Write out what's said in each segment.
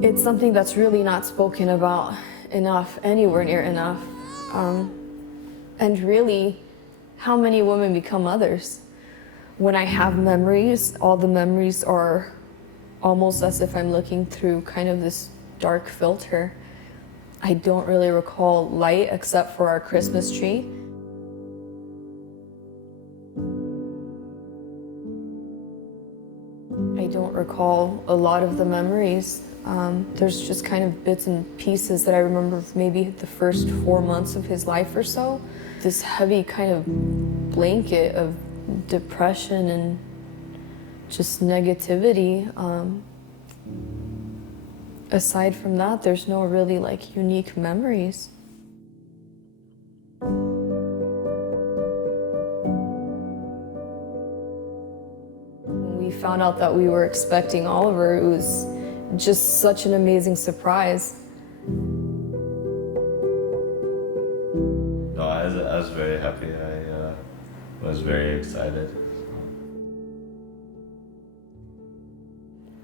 It's something that's really not spoken about enough, anywhere near enough. And really, how many women become mothers? When I have memories, all the memories are almost as if I'm looking through kind of this dark filter. I don't really recall light except for our Christmas tree. I don't recall a lot of the memories. There's just kind of bits and pieces that I remember maybe the first 4 months of his life or so. This heavy kind of blanket of depression and just negativity. Aside from that, there's no really like unique memories. When we found out that we were expecting Oliver, it was just such an amazing surprise. No, I was very happy. I was very excited.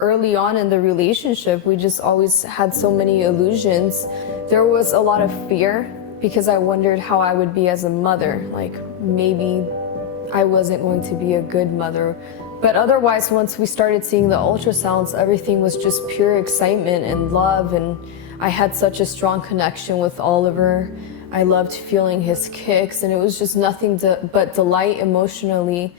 Early on in the relationship, we just always had so many illusions. There was a lot of fear because I wondered how I would be as a mother. Like maybe I wasn't going to be a good mother. But otherwise, once we started seeing the ultrasounds, everything was just pure excitement and love. And I had such a strong connection with Oliver. I loved feeling his kicks, and it was just nothing but delight emotionally.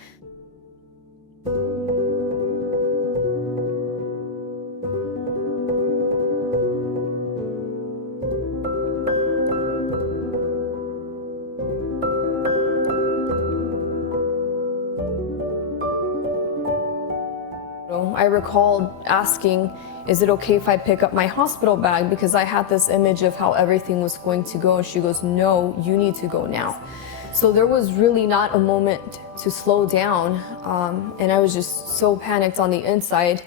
I recall asking, is it okay if I pick up my hospital bag? Because I had this image of how everything was going to go. And she goes, no, you need to go now. So there was really not a moment to slow down. And I was just so panicked on the inside.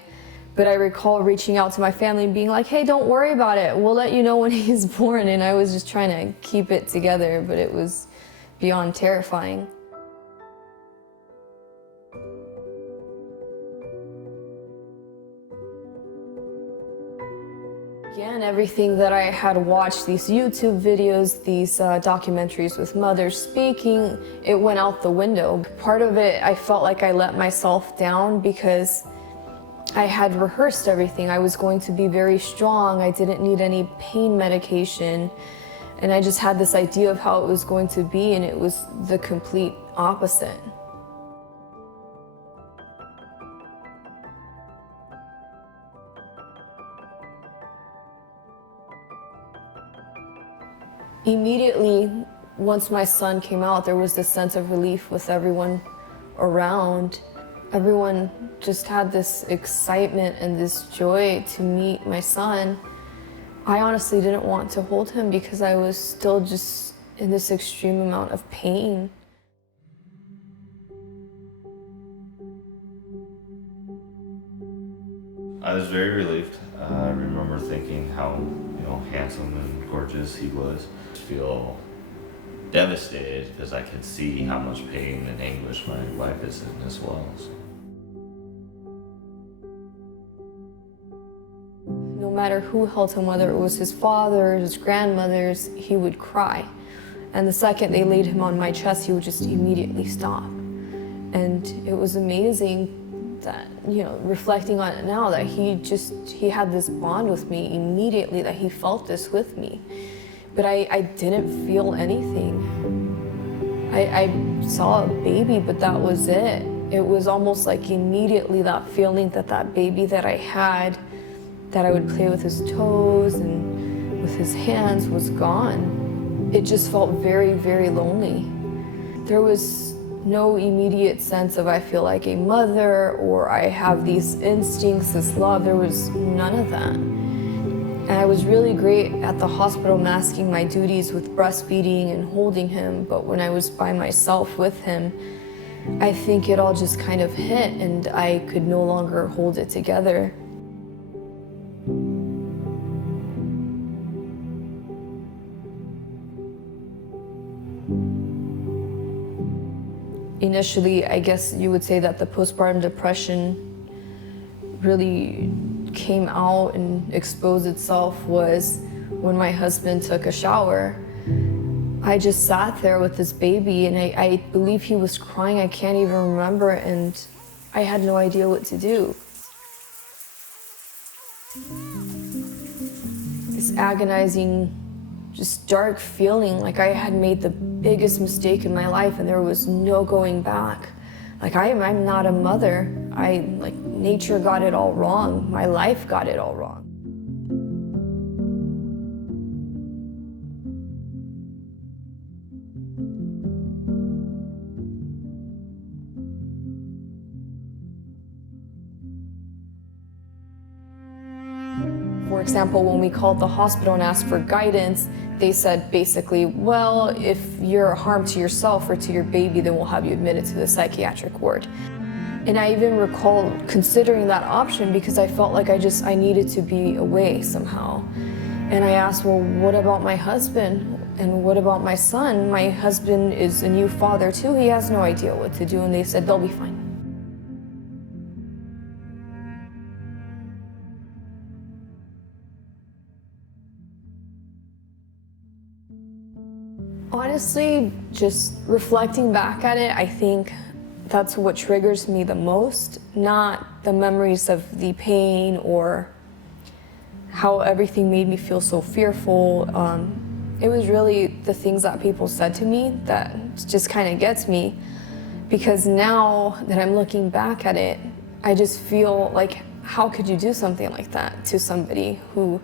But I recall reaching out to my family and being like, hey, don't worry about it. We'll let you know when he's born. And I was just trying to keep it together, but it was beyond terrifying. Again, everything that I had watched, these YouTube videos, these documentaries with mothers speaking, it went out the window. Part of it, I felt like I let myself down because I had rehearsed everything. I was going to be very strong. I didn't need any pain medication. And I just had this idea of how it was going to be, and it was the complete opposite. Immediately, once my son came out, there was this sense of relief with everyone around. Everyone just had this excitement and this joy to meet my son. I honestly didn't want to hold him because I was still just in this extreme amount of pain. I was very relieved. I remember thinking how, handsome and gorgeous he was. I feel devastated because I could see how much pain and anguish my wife is in as well. So. No matter who held him, whether it was his father, his grandmothers, he would cry. And the second they laid him on my chest, he would just immediately stop. And it was amazing that, reflecting on it now, that he had this bond with me immediately, that he felt this with me. But I didn't feel anything. I saw a baby, but that was it. It was almost like immediately that feeling that baby that I had, that I would play with his toes and with his hands, was gone. It just felt very, very lonely. There was no immediate sense of I feel like a mother or I have these instincts, this love. There was none of that. And I was really great at the hospital masking my duties with breastfeeding and holding him, but when I was by myself with him, I think it all just kind of hit and I could no longer hold it together. Initially, I guess you would say that the postpartum depression really came out and exposed itself was when my husband took a shower. I just sat there with this baby, and I believe he was crying. I can't even remember, and I had no idea what to do. This agonizing, just dark feeling like I had made the biggest mistake in my life and there was no going back. Like I'm not a mother. Nature got it all wrong. My life got it all wrong. For example, when we called the hospital and asked for guidance, they said basically, well, if you're a harm to yourself or to your baby, then we'll have you admitted to the psychiatric ward. And I even recall considering that option because I felt like I needed to be away somehow. And I asked, well, what about my husband? And what about my son? My husband is a new father too. He has no idea what to do. And they said, they'll be fine. Honestly, just reflecting back at it, I think that's what triggers me the most, not the memories of the pain or how everything made me feel so fearful. It was really the things that people said to me that just kind of gets me, because now that I'm looking back at it, I just feel like, how could you do something like that to somebody who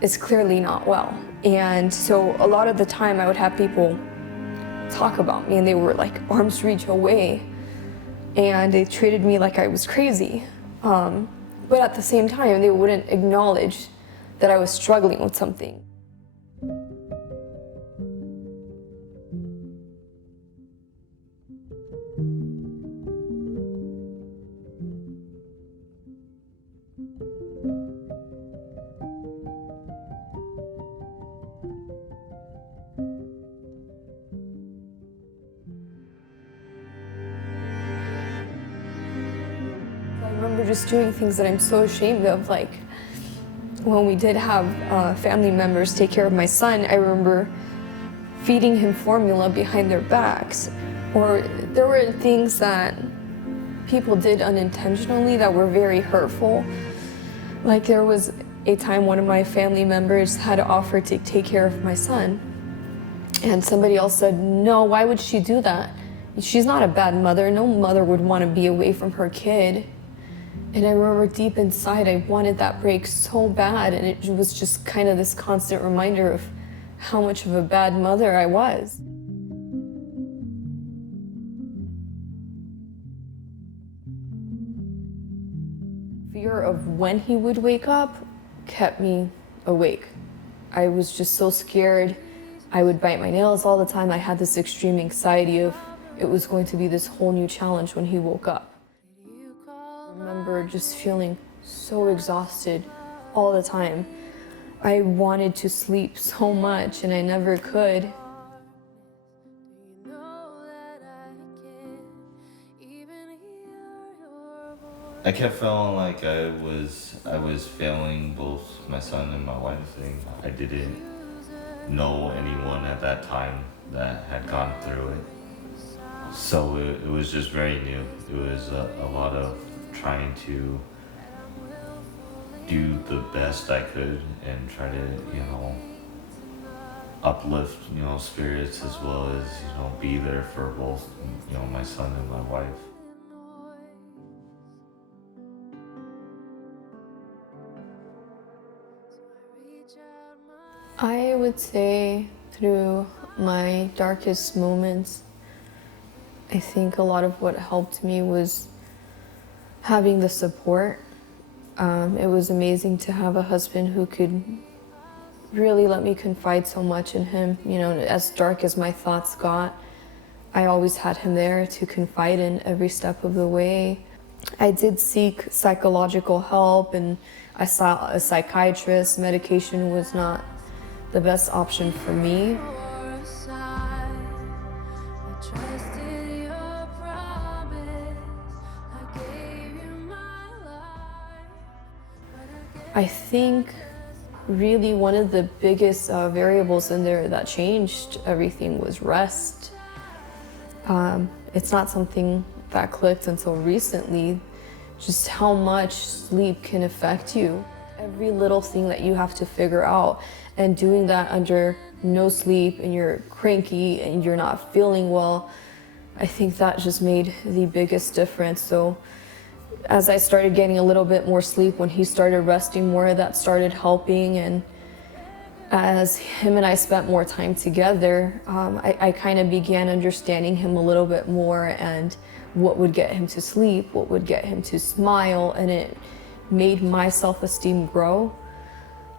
is clearly not well? And so a lot of the time I would have people talk about me and they were like arm's reach away and they treated me like I was crazy. But at the same time, they wouldn't acknowledge that I was struggling with something. I remember just doing things that I'm so ashamed of, like when we did have family members take care of my son, I remember feeding him formula behind their backs. Or there were things that people did unintentionally that were very hurtful. Like there was a time one of my family members had offered to take care of my son. And somebody else said, no, why would she do that? She's not a bad mother. No mother would want to be away from her kid. And I remember deep inside, I wanted that break so bad. And it was just kind of this constant reminder of how much of a bad mother I was. Fear of when he would wake up kept me awake. I was just so scared. I would bite my nails all the time. I had this extreme anxiety of it was going to be this whole new challenge when he woke up. I remember just feeling so exhausted all the time. I wanted to sleep so much and I never could. I kept feeling like I was failing both my son and my wife. I didn't know anyone at that time that had gone through it. So it was just very new. It was a lot of trying to do the best I could and try to, uplift, spirits as well as, be there for both, my son and my wife. I would say through my darkest moments, I think a lot of what helped me was having the support. It was amazing to have a husband who could really let me confide so much in him. As dark as my thoughts got, I always had him there to confide in every step of the way. I did seek psychological help and I saw a psychiatrist. Medication was not the best option for me. I think really one of the biggest variables in there that changed everything was rest. It's not something that clicked until recently, just how much sleep can affect you. Every little thing that you have to figure out, and doing that under no sleep, and you're cranky and you're not feeling well, I think that just made the biggest difference. So as I started getting a little bit more sleep, when he started resting more, that started helping. And as him and I spent more time together, I kind of began understanding him a little bit more, and what would get him to sleep, what would get him to smile, and it made my self-esteem grow.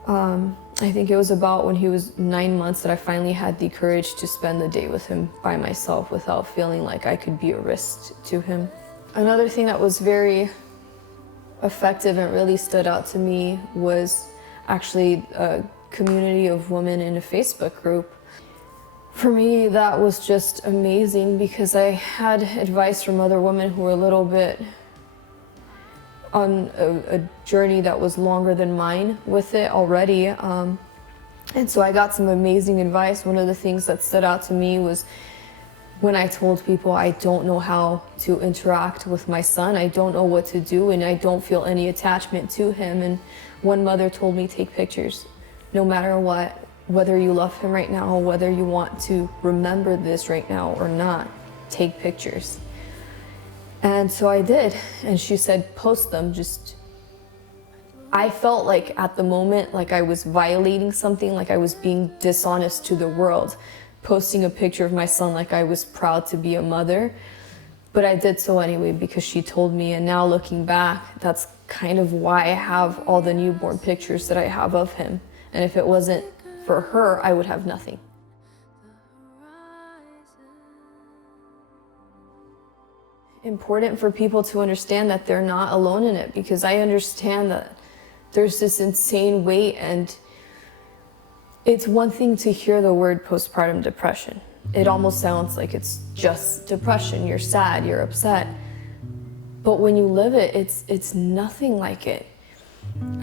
I think it was about when he was 9 months that I finally had the courage to spend the day with him by myself without feeling like I could be a risk to him. Another thing that was very effective and really stood out to me was actually a community of women in a Facebook group. For me, that was just amazing because I had advice from other women who were a little bit on a journey that was longer than mine with it already. And so I got some amazing advice. One of the things that stood out to me was when I told people I don't know how to interact with my son, I don't know what to do, and I don't feel any attachment to him. And one mother told me, take pictures, no matter what, whether you love him right now, whether you want to remember this right now or not, take pictures. And so I did, and she said, post them. I felt like at the moment, like I was violating something, like I was being dishonest to the world, posting a picture of my son like I was proud to be a mother. But I did so anyway because she told me, and now looking back, that's kind of why I have all the newborn pictures that I have of him. And if it wasn't for her, I would have nothing. Important for people to understand that they're not alone in it, because I understand that there's this insane weight, and it's one thing to hear the word postpartum depression. It almost sounds like it's just depression, you're sad, you're upset. But when you live it, it's nothing like it.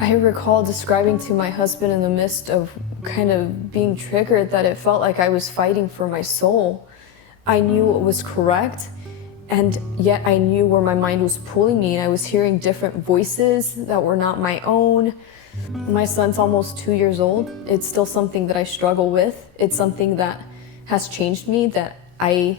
I recall describing to my husband in the midst of kind of being triggered that it felt like I was fighting for my soul. I knew what was correct, and yet I knew where my mind was pulling me, and I was hearing different voices that were not my own. My son's almost 2 years old. It's still something that I struggle with. It's something that has changed me, that I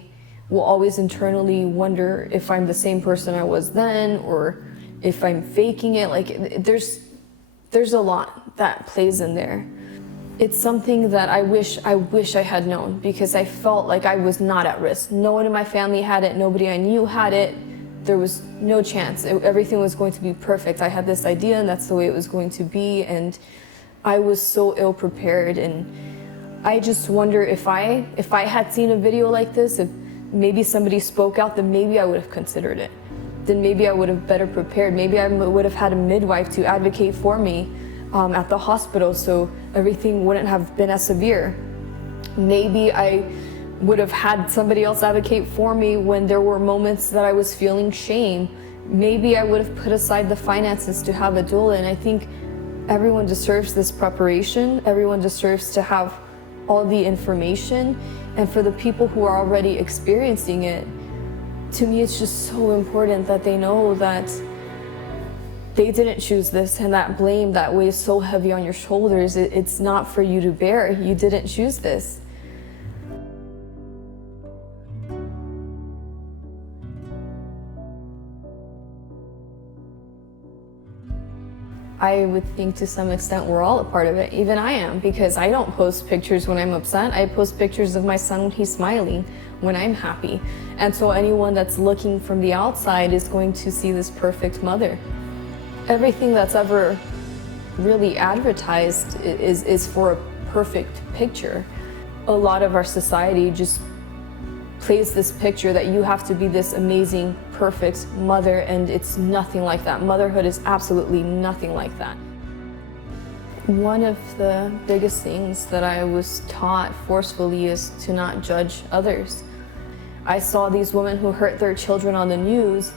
will always internally wonder if I'm the same person I was then, or if I'm faking it. Like there's a lot that plays in there. It's something that I wish I had known, because I felt like I was not at risk. No one in my family had it. Nobody I knew had it. There was no chance. Everything was going to be perfect. I had this idea, and that's the way it was going to be. And I was so ill prepared. And I just wonder if I had seen a video like this, if maybe somebody spoke out, then maybe I would have considered it. Then maybe I would have better prepared. Maybe I would have had a midwife to advocate for me at the hospital, so everything wouldn't have been as severe. Maybe I would have had somebody else advocate for me when there were moments that I was feeling shame. Maybe I would have put aside the finances to have a doula. And I think everyone deserves this preparation. Everyone deserves to have all the information. And for the people who are already experiencing it, to me it's just so important that they know that they didn't choose this, and that blame that weighs so heavy on your shoulders, it's not for you to bear. You didn't choose this. I would think to some extent we're all a part of it. Even I am, because I don't post pictures when I'm upset. I post pictures of my son when he's smiling, when I'm happy. And so anyone that's looking from the outside is going to see this perfect mother. Everything that's ever really advertised is for a perfect picture. A lot of our society just plays this picture that you have to be this amazing, perfect mother, and it's nothing like that. Motherhood is absolutely nothing like that. One of the biggest things that I was taught forcefully is to not judge others. I saw these women who hurt their children on the news,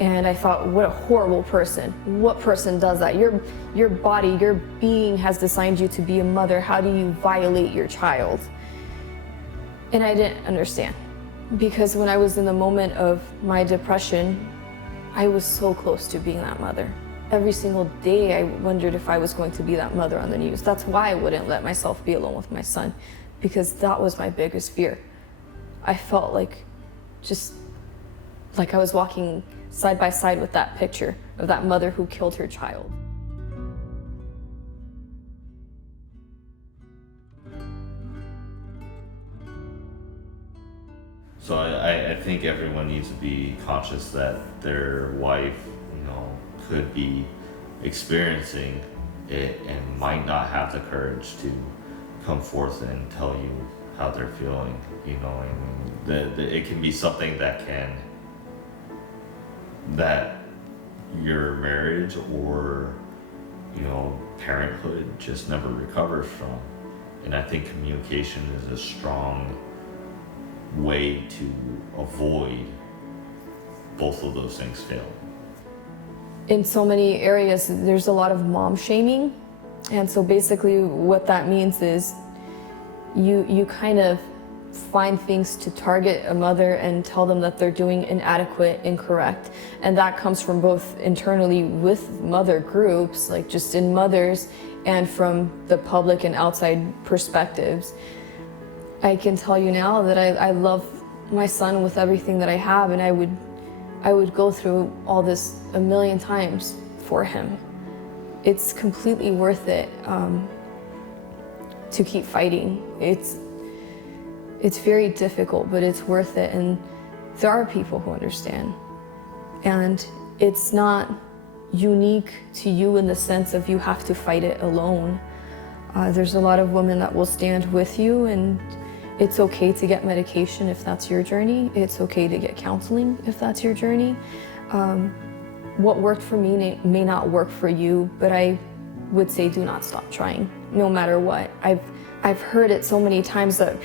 And I thought, what a horrible person. What person does that? Your body, your being has designed you to be a mother. How do you violate your child? And I didn't understand, because when I was in the moment of my depression, I was so close to being that mother. Every single day I wondered if I was going to be that mother on the news. That's why I wouldn't let myself be alone with my son, because that was my biggest fear. I felt like, just like I was walking side by side with that picture of that mother who killed her child. So I think everyone needs to be conscious that their wife, could be experiencing it and might not have the courage to come forth and tell you how they're feeling. It can be something that your marriage or parenthood just never recovers from. And I think communication is a strong way to avoid both of those things failing. In so many areas, there's a lot of mom shaming. And so basically what that means is you kind of find things to target a mother and tell them that they're doing inadequate, incorrect. And that comes from both internally with mother groups, like just in mothers, and from the public and outside perspectives. I can tell you now that I love my son with everything that I have, and I would go through all this a million times for him. It's completely worth it to keep fighting. It's very difficult, but it's worth it, and there are people who understand. And it's not unique to you in the sense of you have to fight it alone. There's a lot of women that will stand with you, and it's okay to get medication if that's your journey. It's okay to get counseling if that's your journey. What worked for me may not work for you, but I would say do not stop trying, no matter what. I've heard it so many times that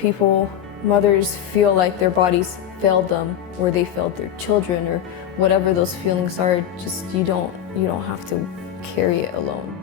mothers feel like their bodies failed them, or they failed their children, or whatever those feelings are. Just you don't have to carry it alone.